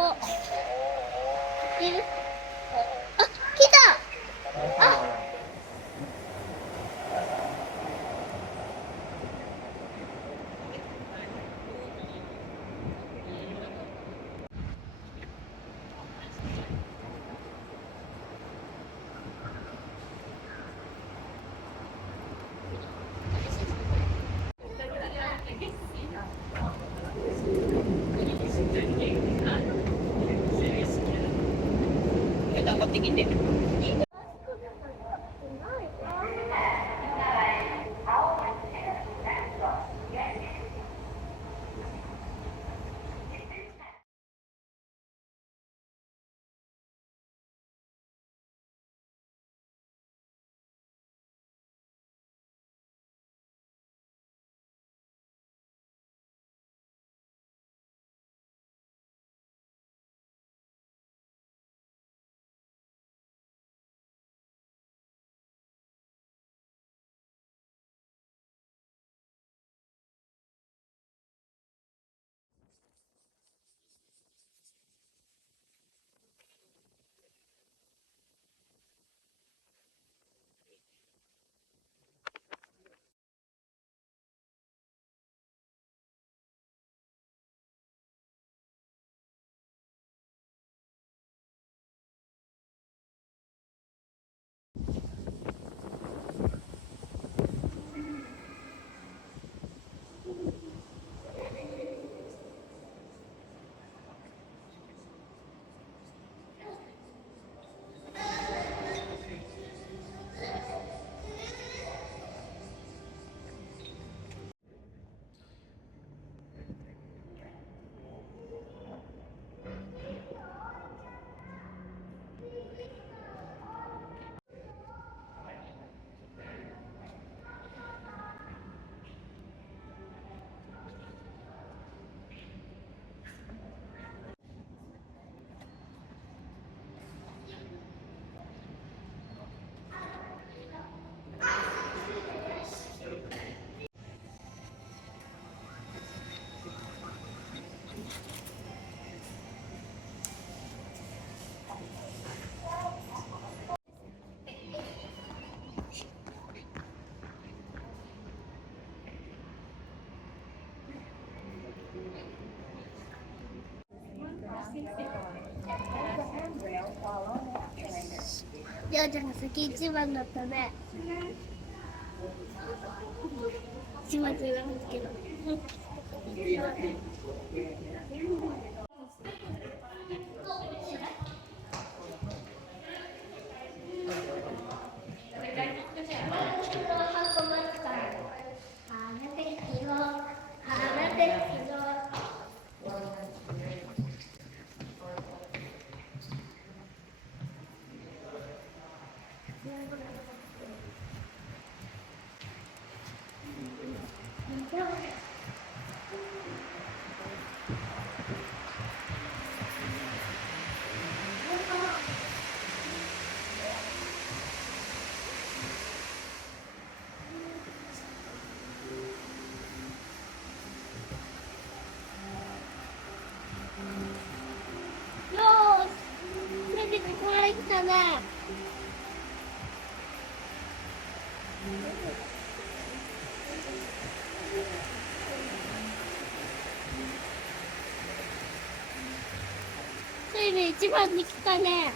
こいる？あ、来た！あ、頑張ってきて。りょうちゃんが先一番だったね。しまってなんですけど。来たね。ついに一番に来たね。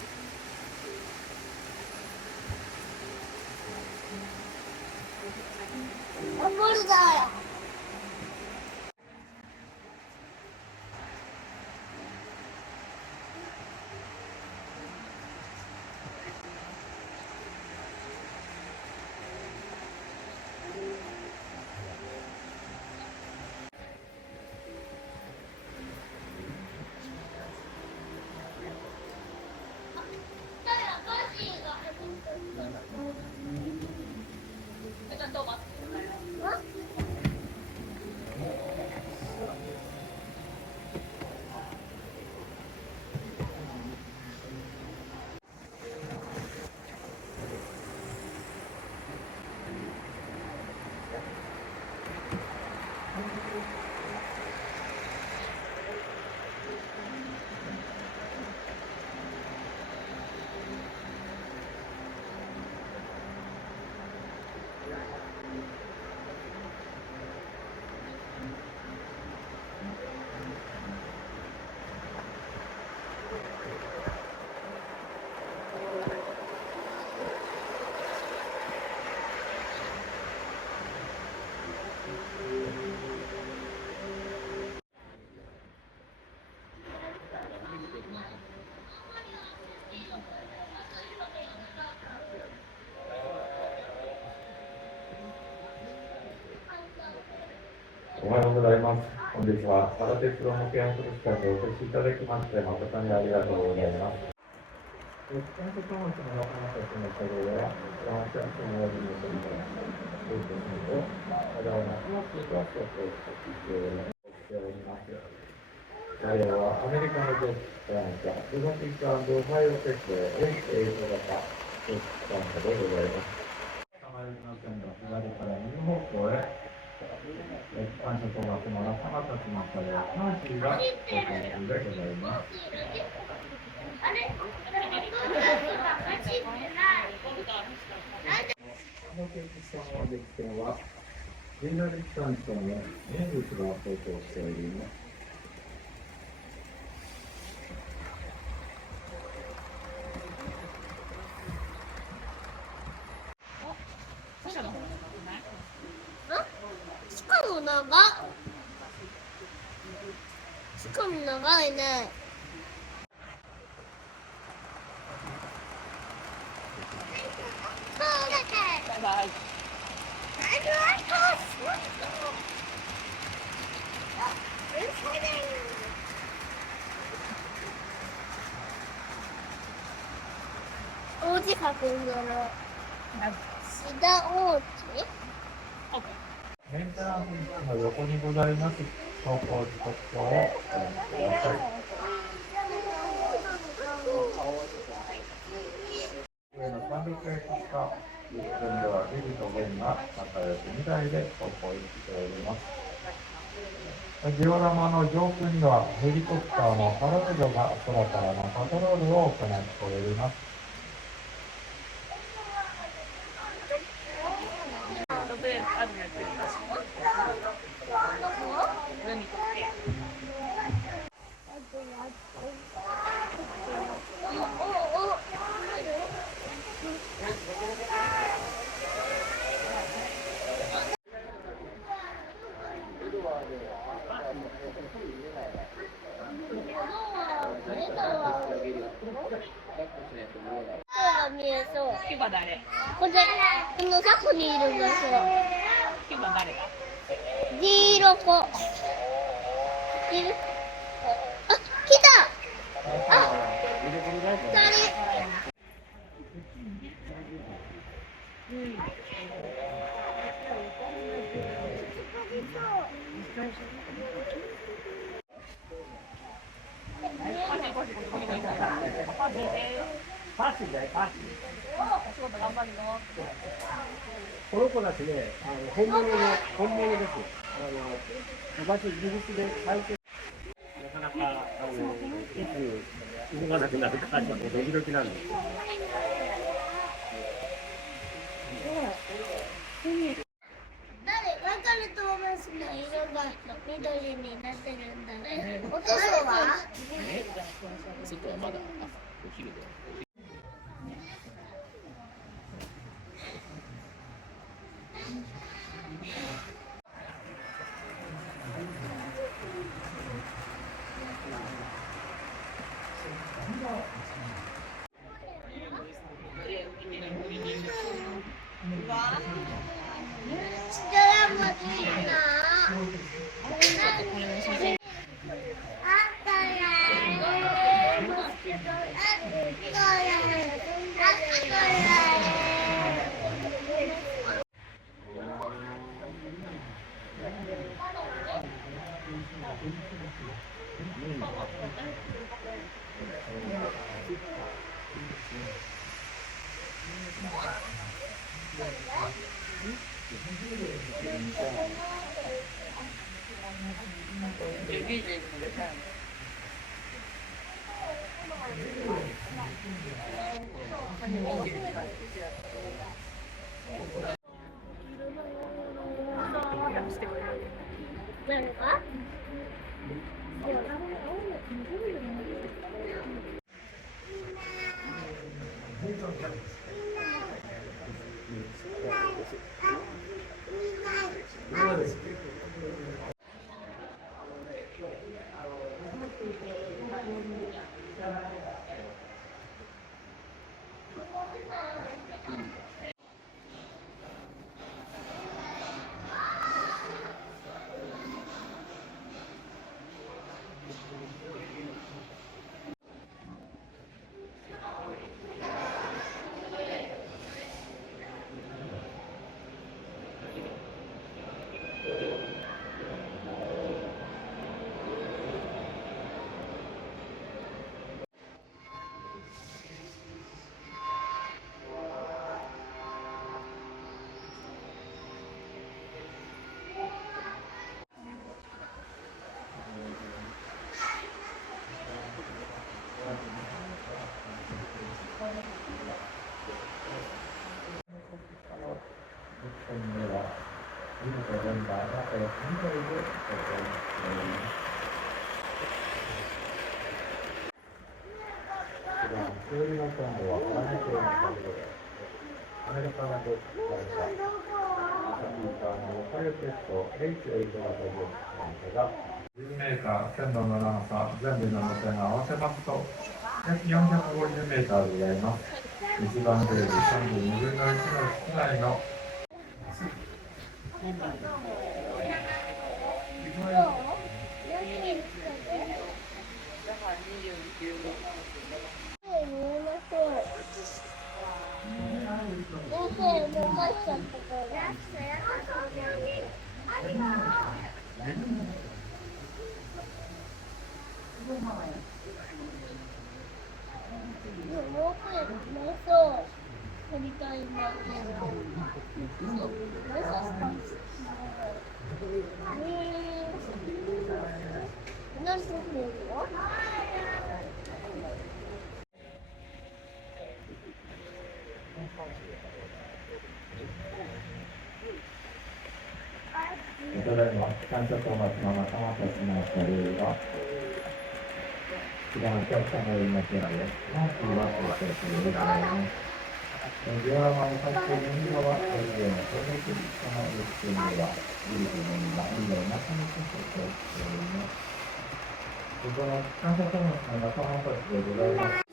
ゴールだ。おはようございます。本日はパラ鉄道の見学機会にお越しいただきまして誠にありがとうございます。関西貨物の仲間たちの車両やフランスやその割の乗り物、そういうことをただいま詳しくは紹介しております。車両はアメリカのジェットトランカ、ルガティック&オハイオ鉄道 H8 型ジェットトランカでございます。浜行きの線路は左から右方向へ感触を枠の仲間たちの車両、阪神が走行中でございます。この定期線の実験は、ジェナリック山頂の名物が走行しております。しかも長いね。バイバイ。大字書くんだろう。シダ大字？メンテナンス室の横にございます走行時刻表をご覧ください。上の3列へした線ではビルとベンが仲良く2台で走行しております。ジオラマの上空にはヘリコプターのパラグドが空からのパトロールを行っております。見えそう。キュバ誰？このさこにいる場所。キュバ誰だ？ジーロコ。あ、来た。あ、2人。この子たちね、本物です。昔イギリスで最初なかなかいつ動かなくなるかドキドキなんです。わかると思いますね。色が緑になってるんだね。お父さんは？外はまだお昼で。何か？修理の今度はアメリカのアメリカの会社、アメリカのパイオテスト H8 型という会社が、10メーター、線路の長さ、全部の路線を合わせますと、約450メーターでございます。一番テレビ32分の1の室内のただいま機関車と松山が玉田しましたルールが一番お客様よりも手配です。マークは構成するでございます。ジオラマの作成の色はそれぞれの攻撃その列にはギリギリの色を中に設定しております。この機関車と松山が玉田でございます。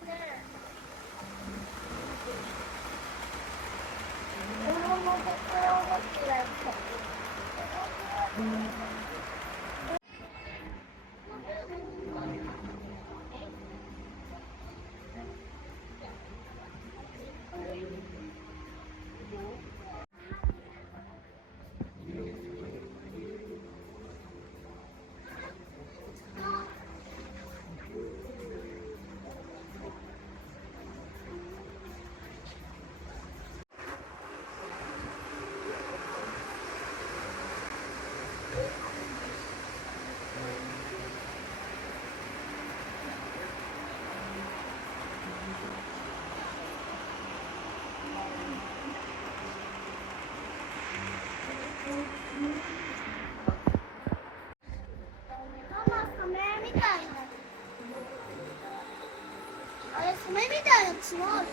爪みたいな角ある。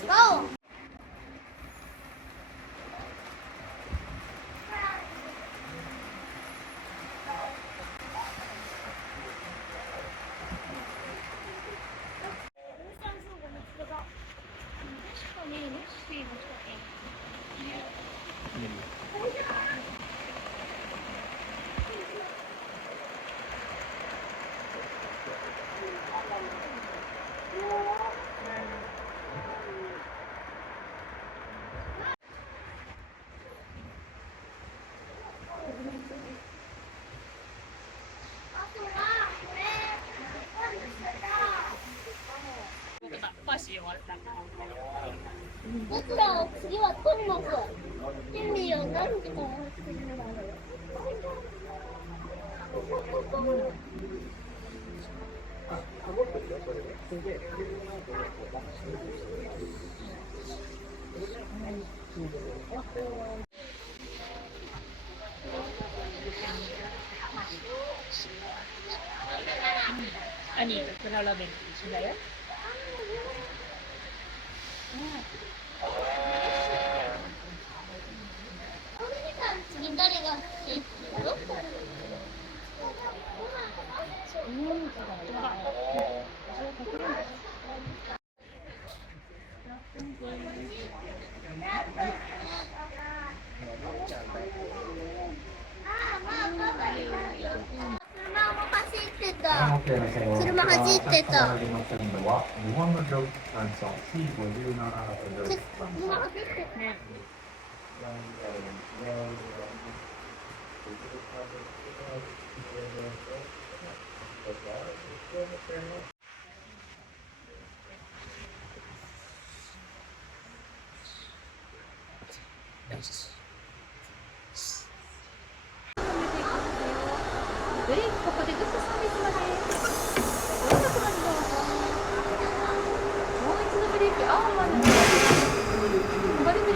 違うわ。僕ら次は取ります。意味を何時からするんだろう。兄と比べると一緒だよ。次誰が好き？車走ってた。日本の蒸気機関車 C57 型蒸気機関車。ここでグッドサービスまで。400までどうぞ。もう一度ブレーキ、青まで。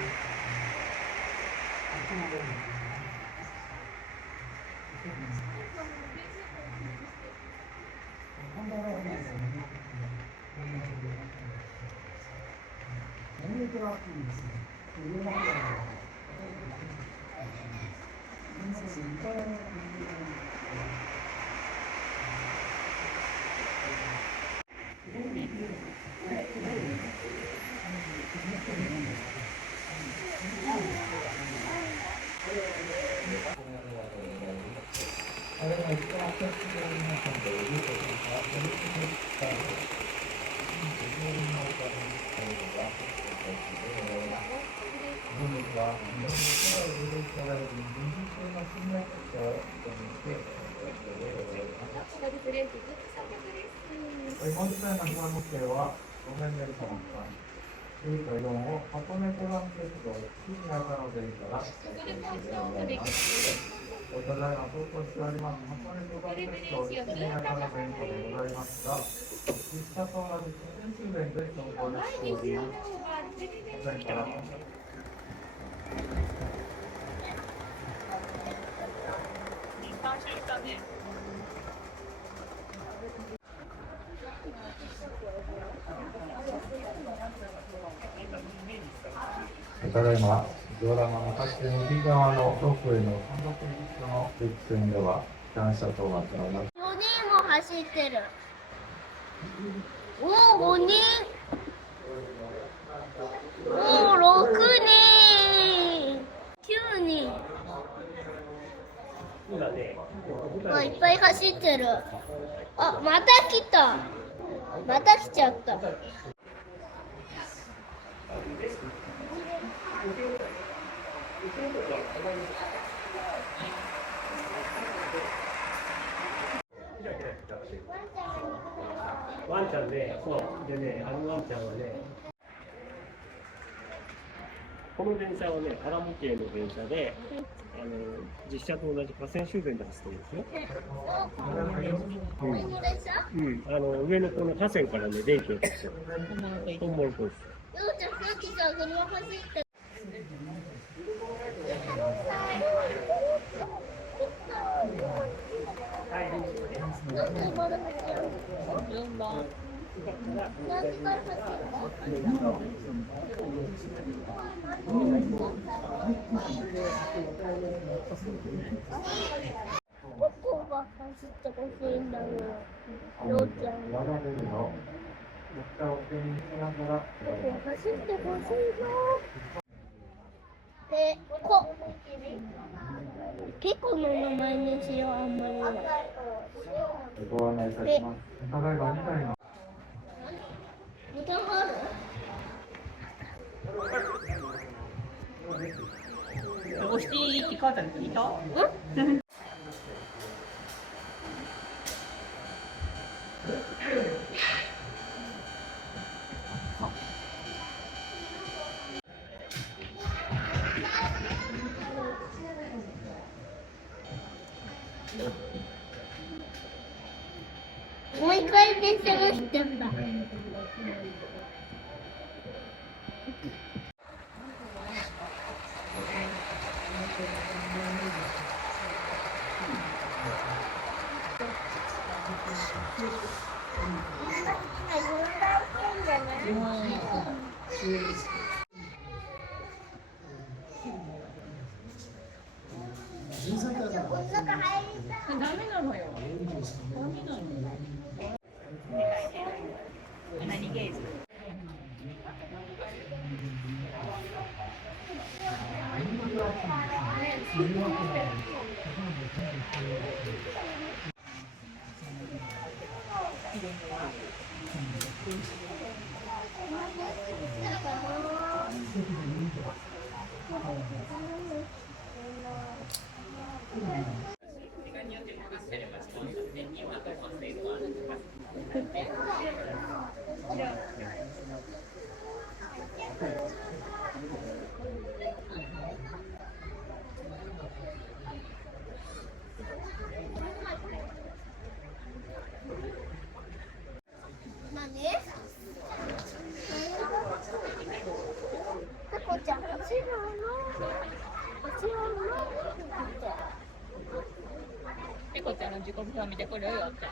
もう一台の不安模型は、路面電車の区間、9と4を箱根湖岸鉄道新中野線からおただいま走行しております箱根湖岸鉄道新中野線でございますが、実車と同じ新終電で走行しております。お先からただいま、ドラマの各右側のロープウェイの単独実の陸線では、機関車となっております。4人も走ってる。おお、5人。おお、6人。9人。あ、いっぱい走ってる。あ、また来た。また来ちゃった。ワンちゃんで、そうでね、あのワンちゃんはね、この電車はね、パラ模型の電車で、実車と同じ河川修繕で走ってるんですよ。上のこの河川からね、電気を出してる。トンボロコです。ようちゃん、さっきさ、車走ってなんでまだ走ってるの？なんでから走ってるの？ここが走ってほしいんだよ。ようちゃん。ここ走ってほしいの。で、結構の名前にしよう、あんまり。ご案内いたします。ただいま2台のボタンがある？押していいって書いてあるの聞いた？もう一回電車が来たんだ。ダメなのよ。ダメなのよ。何ゲージ？何？こっちゃん、走るペコちゃんの自己評見てこれよって。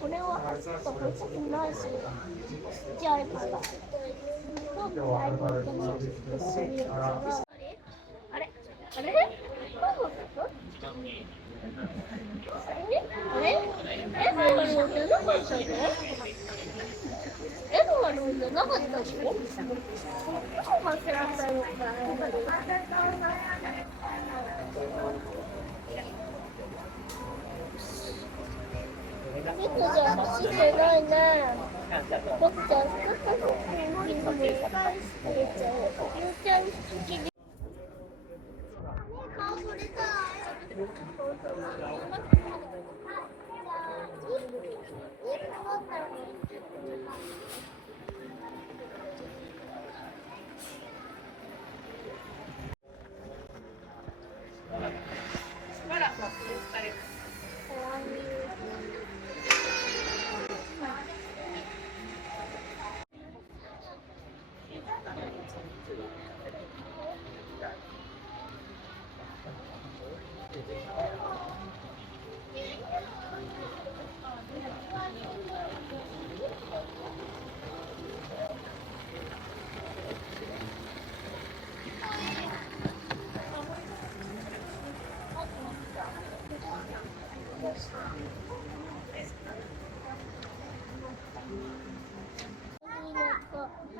これはちょっと欲しくないし、じゃあ、あれエドワルドじゃなかったの？エドワルドじゃなかったの？どこが知らないのか。猫じゃ走ってないね。僕ちゃん、ゆうちゃん好きで。顔触れたい。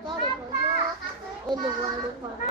誰かな？エドワルかな？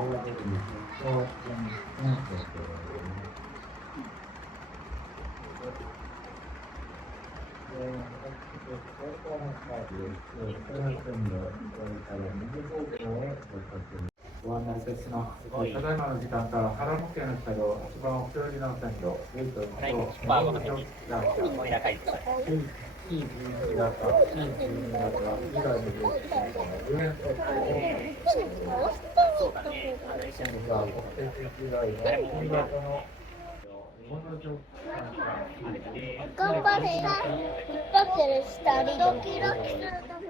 ご案内いたします。ただいまの時間から原本家の車両8番奥寄りの線路、ルート2号、C11 型、C12 型、以外の料金10円とそうだね。頑張れ。だってる下にドキドキするために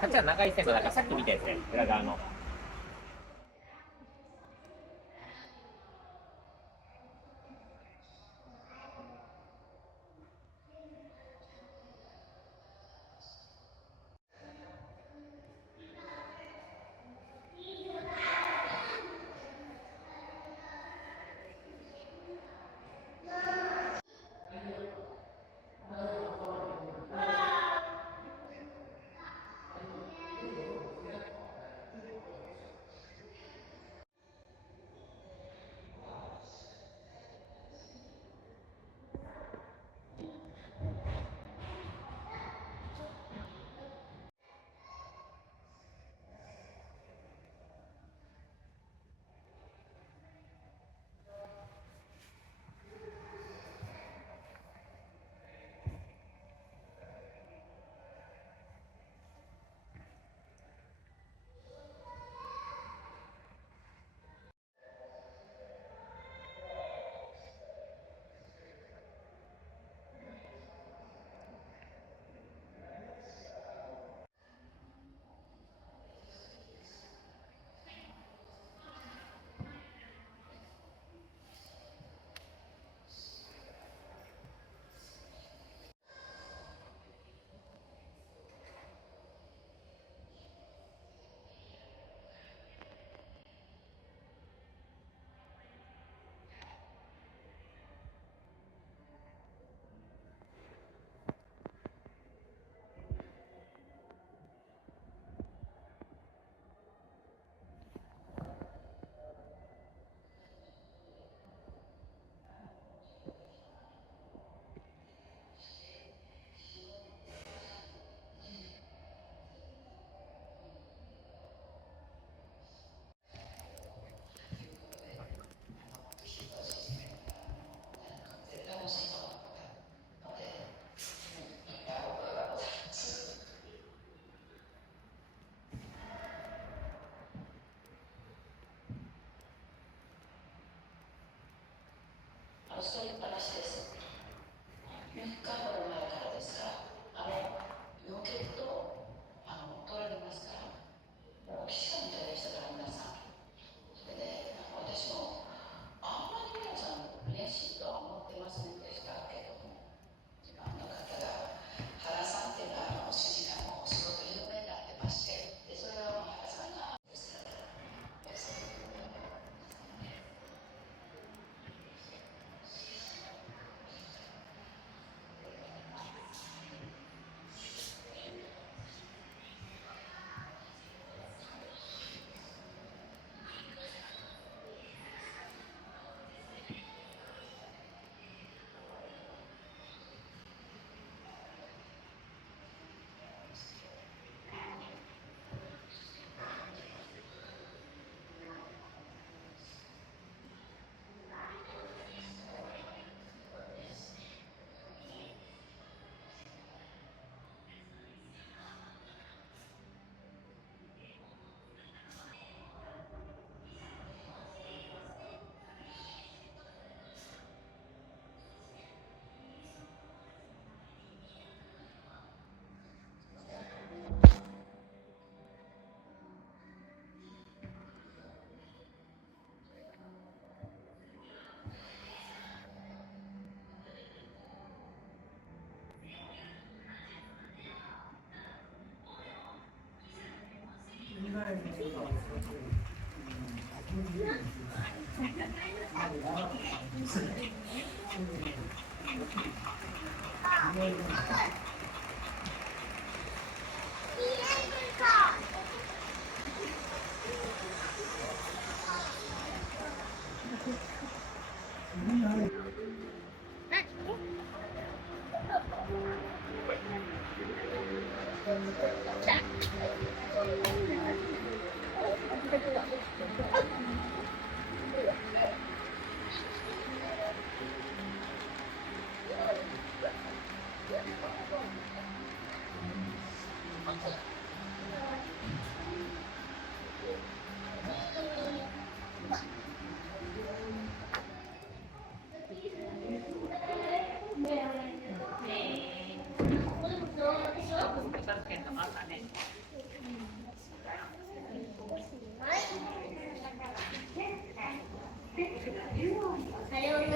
8は長い線路だからさっき見たやつね、裏側の。さようなら。